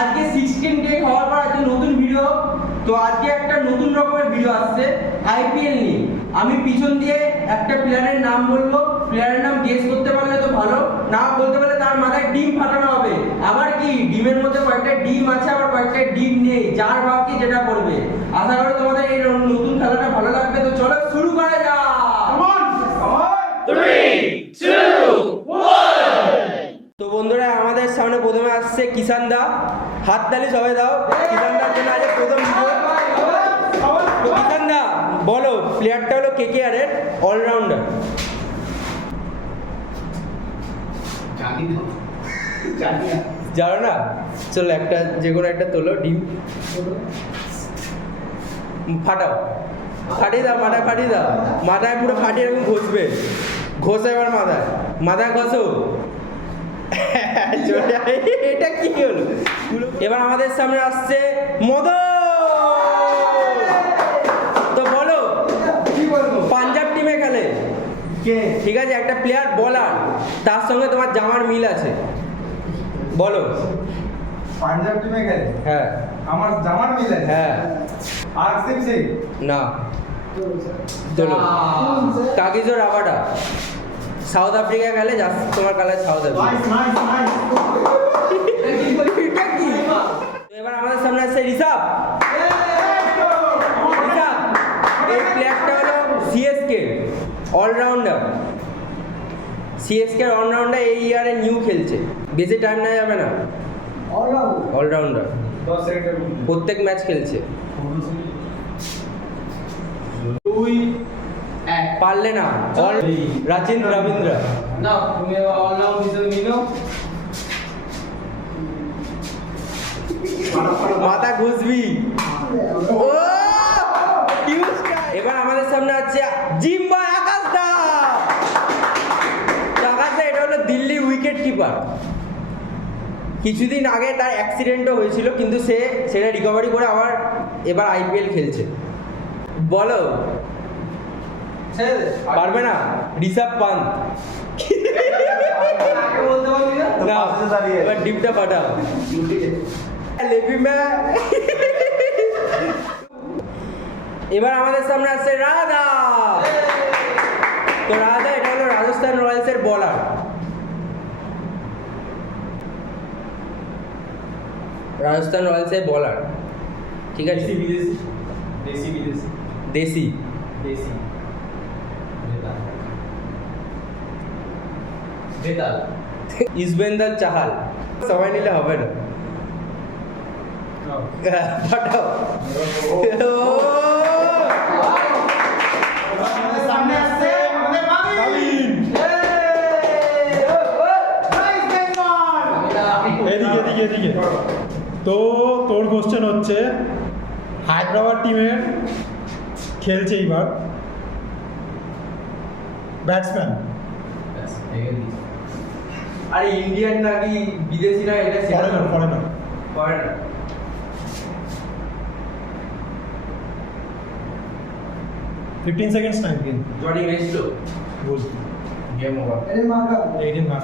আজকে 16 ডে হওয়ার পর একটা নতুন ভিডিও। তো আজকে একটা নতুন রকমের ভিডিও আসছে আইপিএল নিয়ে। আমি পিছন দিয়ে একটা প্লেয়ারের নাম বলবো, প্লেয়ারের নাম গেস করতে পারলে তো ভালো, না বলতে পারলে তার মাথায় ডিম ফাটানো হবে। আবার কি ডিমের মধ্যে কয়েকটা ডিম আছে, আবার কয়েকটা ডিম নেই, যার ভাগ্যে যেটা করবে। আশা করি তোমাদের এই নতুন খেলাটা ভালো লাগবে। তো চলো শুরু করা যাক। 3, 2, 1। তো বন্ধুরা, আমাদের সামনে প্রথমে আসছে কিষান দা। হাততালি সবাই দাও কিষান দার জন্য। আজ প্রথম ভিডিও। তো কিষান দা বলো, প্লেয়ারটা হলো কেকেআর এর অলরাউন্ডার। জানো না? চলো একটা যে কোনো একটা তোলো ডিম, ফাটাও, ফাটিয়ে দাও, মাথায় ফাটিয়ে দাও, মাথায় পুরো ফাটিয়ে এরকম ঘষবে। ঘষে এবার মাথায়, মাথায় ঘষো। এটা কি হলো? এবার আমাদের সামনে আসছে মদন। তো বলো, পাঞ্জাব টিমে খেলে, ঠিক আছে, একটা প্লেয়ার বলার, তার সঙ্গে তোমার জামার মিল আছে, বলো। পাঞ্জাব টিমে খেলে, হ্যাঁ। আমার জামার মিল আছে। হ্যাঁ। আরসিব সিং না। চলো, কাগিজো রাবাডা, সাউথ আফ্রিকা খেলে, তোমার কালার সাউথ আফ্রিকা। এটা কি? এবার আমাদের সামনে আসছে ঋষভ। ঋষভ, এই প্লেয়ারটা হলো সিএসকে অলরাউন্ডার। সিএসকে অলরাউন্ডার, এই ইয়ারে নিউ খেলছে, বেশি টাইম নেওয়া যাবে না। অলরাউন্ডার, 10 সেকেন্ড প্রত্যেক ম্যাচ খেলছে। 2, 1। পারলে না, রাচিন রবীন্দ্র। না, তুমি অলরাউন্ড হিসেবে নিও। মাথা ঘুষবি। ও এবার আমাদের সামনে আছে জিম্বা আকাশ দা। আকাশ দা এটা হলো দিল্লির উইকেট কিপার। কিছুদিন আগে তার অ্যাক্সিডেন্টও হয়েছিল, কিন্তু সেটা রিকভারি করে আবার এবার আইপিএল খেলছে। বলো। পারবে না? ঋষভ পান্ত। আগে বলতে পারবি না? না, এবার ডিপটা ফাটাও। এবার আমাদের সামনে আসছে রাধা। তো রাধা এটা হলো রাজস্থান রয়্যালসের বলার। রাজস্থান রয়্যালসের বলার, ঠিক আছে। দেশি। বেতাল। ইস্টবেঙ্গল চাহাল। সময় নিলে হবে না। ফাটাও। আমাদের সামনে আসছে আমাদের মাবিন। এদিকে তো তোর কোশ্চেন হচ্ছে, হায়দ্রাবাদ টিমের খেলছে এইবার ব্যাটসম্যান। আরে ইন্ডিয়ান নাকি বিদেশিরা এটা ফরেনার। ফরেনার। 15 seconds টাইম দিন। Jonny Bairstow. বল। Game over. এইদিন না।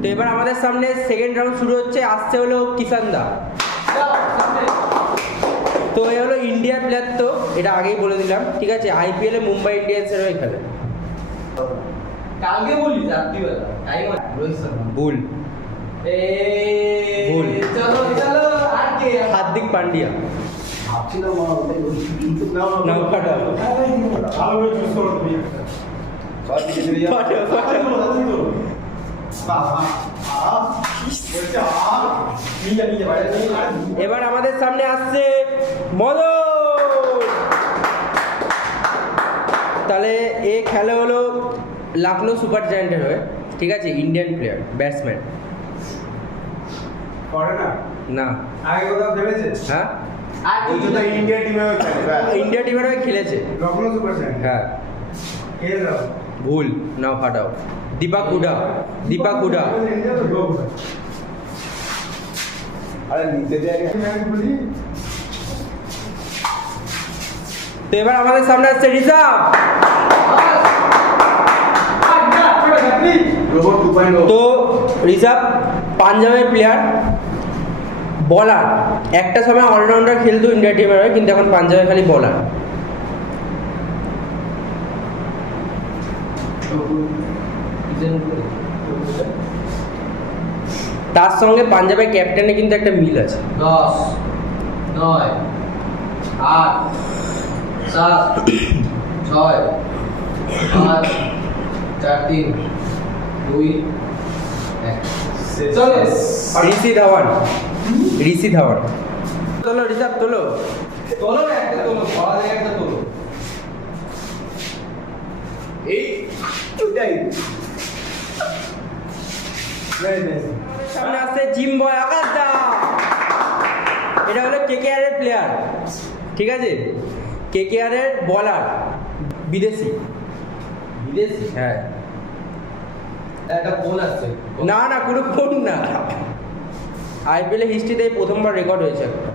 তো এবার আমাদের সামনে সেকেন্ড রাউন্ড শুরু হচ্ছে। আসছে হলো কিষান দা। তো এ হলো ইন্ডিয়ার প্লেয়ার, তো এটা আগেই বলে দিলাম, ঠিক আছে। আইপিএল এ মুম্বাই ইন্ডিয়ান্সের হয়ে খেলে। কালকে বলিস রাত্রিবেলা টাইম রোহিত শর্মা। ভুল। ভুল। চলো আর কে? হার্দিক পান্ডিয়া। নাও ফাটাও। ভালো করে চুজ করো তুমি একটা। ফাটাও, ফাটাও। এবার আমাদের সামনে আসছে মদন। তাহলে এ খেলে হলো লখনৌ সুপার জায়ান্টের হয়ে, ঠিক আছে। Indian player, batsman. না। আগে কোথাও খেলেছে? হ্যাঁ, আর ইন্ডিয়া টিমে খেলে। ইন্ডিয়া টিমের হয়ে খেলেছে। Lucknow super giant. হ্যাঁ। খেলে দাও। ভুল, নাও ফাটাও। দীপক হুডা, দীপক হুডা। আরে নিচে জায়গা বলি তো এবার আমাদের সামনে আসছে রিজার্ভ। রোবট 2.0 তো রিজার্ভ পাঞ্জাবের প্লেয়ার, বলার। একটা সময় অলরাউন্ডার খেলতো ইন্ডিয়া টিমের হয়ে, কিন্তু এখন পাঞ্জাবে খালি বলার। তার সঙ্গে পাঞ্জাবের ক্যাপ্টেনে কিন্তু একটা মিল আছে। 10 9 8 7 6 5 4 3 2 1 চলো ঋষি ধাওয়ান, ঋষি ধাওয়ান। তোলো রিজার্ভ, তোলো। তোলো একটা তোলো বড় দেখে একটা তোলো এই ওটাই সামনে আসছে জিম বয় আকাশ দা। এটা হলো কেকেআর এর প্লেয়ার, ঠিক আছে? কেকেআর এর বলার, বিদেশি। বিদেশি হ্যাঁ, একটা ফোন আসছে না না কোনো ফোন না, আইপিএল এর হিস্ট্রিতে প্রথমবার রেকর্ড হয়েছে একটা,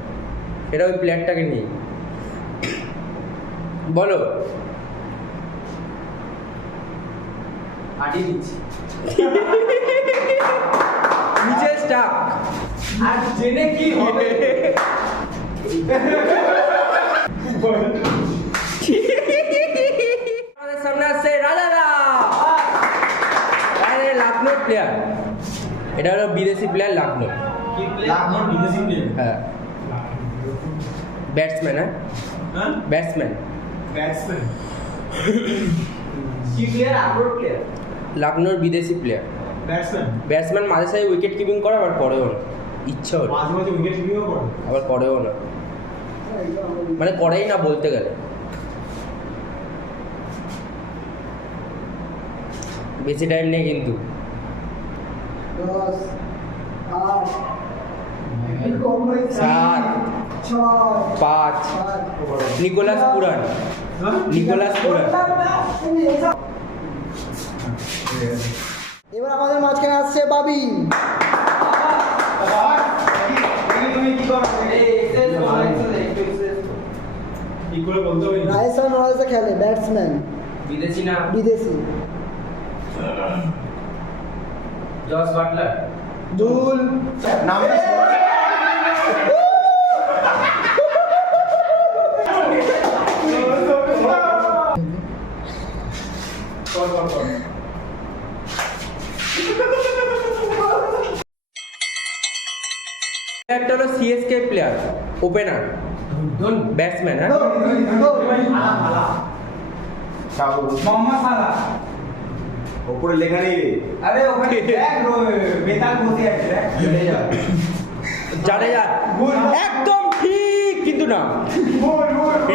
সেটা ওই প্লেয়ারটাকে নিয়ে। বলো। পাঠিয়ে দিচ্ছি নিচে স্টাক। আর জেনে কি হবে আমাদের সামনে আসছে রাজাদা, আরে লখনৌ প্লেয়ার। এটা হলো বিদেশি প্লেয়ার, লখনৌ। কি প্লেয়ার বিদেশি প্লেয়ার হ্যাঁ, ব্যাটসম্যান। হ্যাঁ, ব্যাটসম্যান। ব্যাটসম্যান। কি প্লেয়ার আগ্রহ প্লেয়ার লখনৌর বিদেশি প্লেয়ার, ব্যাটসম্যান। ব্যাটসম্যান। মাঝে সাঝে উইকেট কিপিং করে, আবার করেও না, ইচ্ছা হলে মাঝে মাঝে উইকেট কিপিংও করে। আবার করেও না, মানে করেই না বলতে গেলে। বেশি টাইম নেই কিন্তু। 10 8 সাত 6 5 নিকোলাস পুরান, নিকোলাস পুরান। এবার আমাদের মাঝখানে আসছে বাবি। তুমি কি করো এই এক্সেস বল একটু এক্সেস কি করে বলতে হবে? রাজস্থান রয়্যালসে খেলে, ব্যাটসম্যান, বিদেশি না বিদেশি। জস বাটলার দুল নামটা একটা হলো সিএসকে প্লেয়ার, ওপেনার, ব্যাটসম্যান। হ্যাঁ, মোহাম্মদ সালাহ উপরে লেখা নেই রে আরে ওখানে দেখ বেতাল বসে আছে দেখ জাডেজা। একদম ঠিক, কিন্তু না।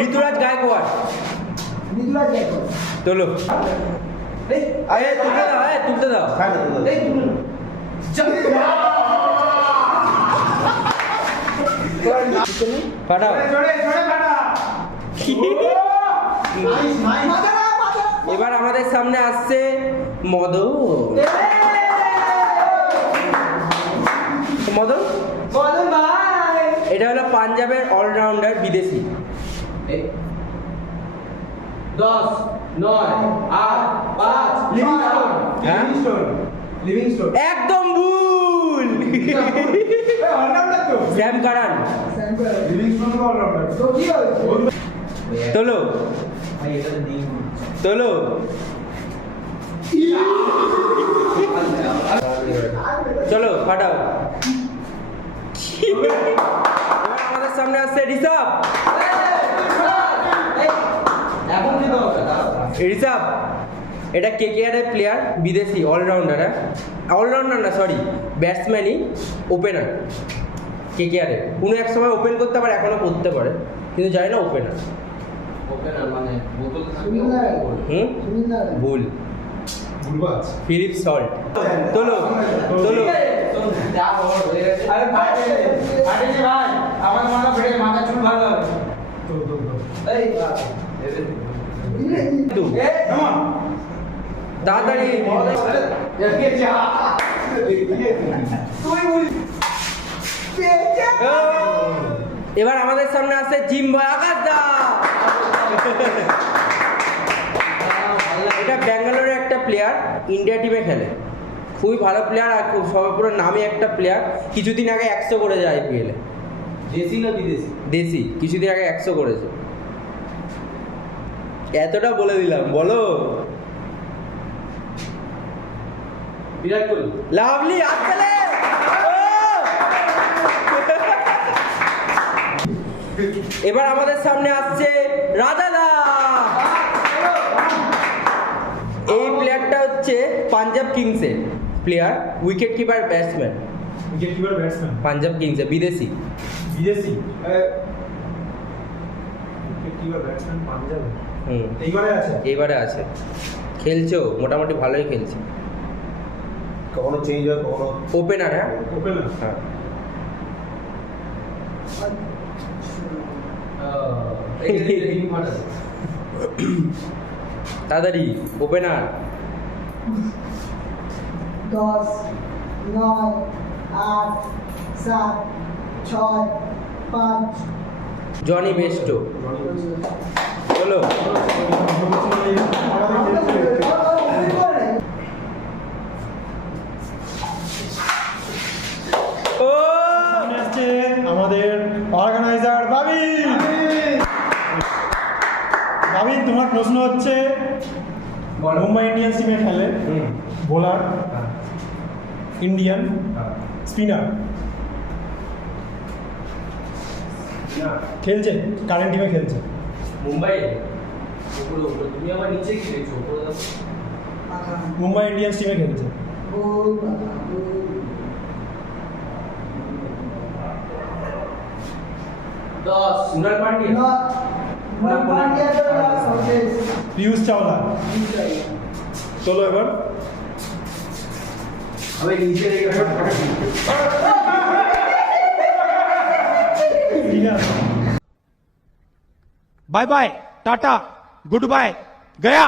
ঋতুরাজ গায়কোয়াড়। মিথুলা জ্যাকব। তোলো। আরে তুলতে দাও, তুলতে দাও। এই তুমি ফাটাও। জোরে জোরে কাটা নাইস নাইস এবার আমাদের সামনে আসছে মদন। মদন, বলুন ভাই এটা হলো পাঞ্জাবের অলরাউন্ডার, বিদেশি। 10 9 8 5 লিভিংস্টোন হ্যাঁ? লিভিংস্টোন লিভিংস্টোন একদম ভুল। এই অলরাউন্ডার তো স্যাম কারান। লিভিংস্টোন তো অলরাউন্ডার তো কি হয়েছে? তোলো, ভাই এটা তো দিন তোলো। চলো ফাটাও। এবার আমাদের সামনে আসছে ঋষভ। এখন কি দরকার ঋষভ, এটা কেকেআর এর প্লেয়ার, বিদেশি, অলরাউন্ডার। হ্যাঁ, অলরাউন্ডার না, সরি, ব্যাটসম্যানই, ওপেনার। কেকেআর এর কোনো এক সময় ওপেন করতে পারে, এখনো করতে পারে, কিন্তু জানি না ওপেনার। ওপেনার মানে বোতল থাকবে সুনীল নারায়ণ। হুম, সুনীল নারায়ণ। ভুল। ভুলবাজ। Philip Salt. তোলো, তোলো। যা ওভার হয়ে গেছে আরে ভাই ফাটেছে ভাই আমার মাথা ফেটে মাথা চুল ভালো হবে তো এই কিন্তু এ নমন তাড়াতাড়ি এবার আমাদের সামনে আছে জিম বয় আকাশ দা। এটা ব্যাঙ্গালোরের একটা প্লেয়ার, ইন্ডিয়া টিমে খেলে, খুবই ভালো প্লেয়ার আর খুব সবাই পুরো নামী একটা প্লেয়ার। কিছুদিন আগে 100 করেছে আইপিএলে। দেশি না বিদেশি? দেশি, কিছুদিন আগে 100 করেছে। এতটা বলে দিলাম, বলো। বিরাট কোহলি। লাভলি আসলে এবার আমাদের সামনে আসছে রাজাদা। এই প্লেয়ারটা হচ্ছে পাঞ্জাব কিংসের player, wicket keeper batsman. Wicket keeper batsman. Punjab কিংসে বিদেশি। বিদেশি। Wicket keeper batsman Punjab. এইবারে আছে। এবারে আছে, খেলছেও মোটামুটি ভালোই খেলছে। কখনো চেঞ্জ হয় কখনো ওপেনার। হ্যাঁ ওপেনার। হ্যাঁ তাড়াতাড়ি ওপেনার। 10 9 8 7 6 5 Johnny Bairstow. চলো ও সামনে আসছে আমাদের অর্গানাইজার বাবিন। বাবিন, তোমার প্রশ্ন হচ্ছে মুম্বাই ইন্ডিয়ান্স টিমে খেলে, বোলার, ইন্ডিয়ান, স্পিনার, খেলছে, কারেন্ট টিমে খেলছে। মুম্বাই। উপরে উপরে তুমি আমার নিচে কি দেখছো? উপরে দেখো। মুম্বাই ইন্ডিয়ান্স টিমে খেলছে। গোল দশ। কুনাল পান্ডিয়া। পান্ডিয়া তো সর্বশেষ পিয়ুষ চাওলা। চলো এবার আমি নিচে রেখে ঠিক আছে। Bye bye tata good bye गया।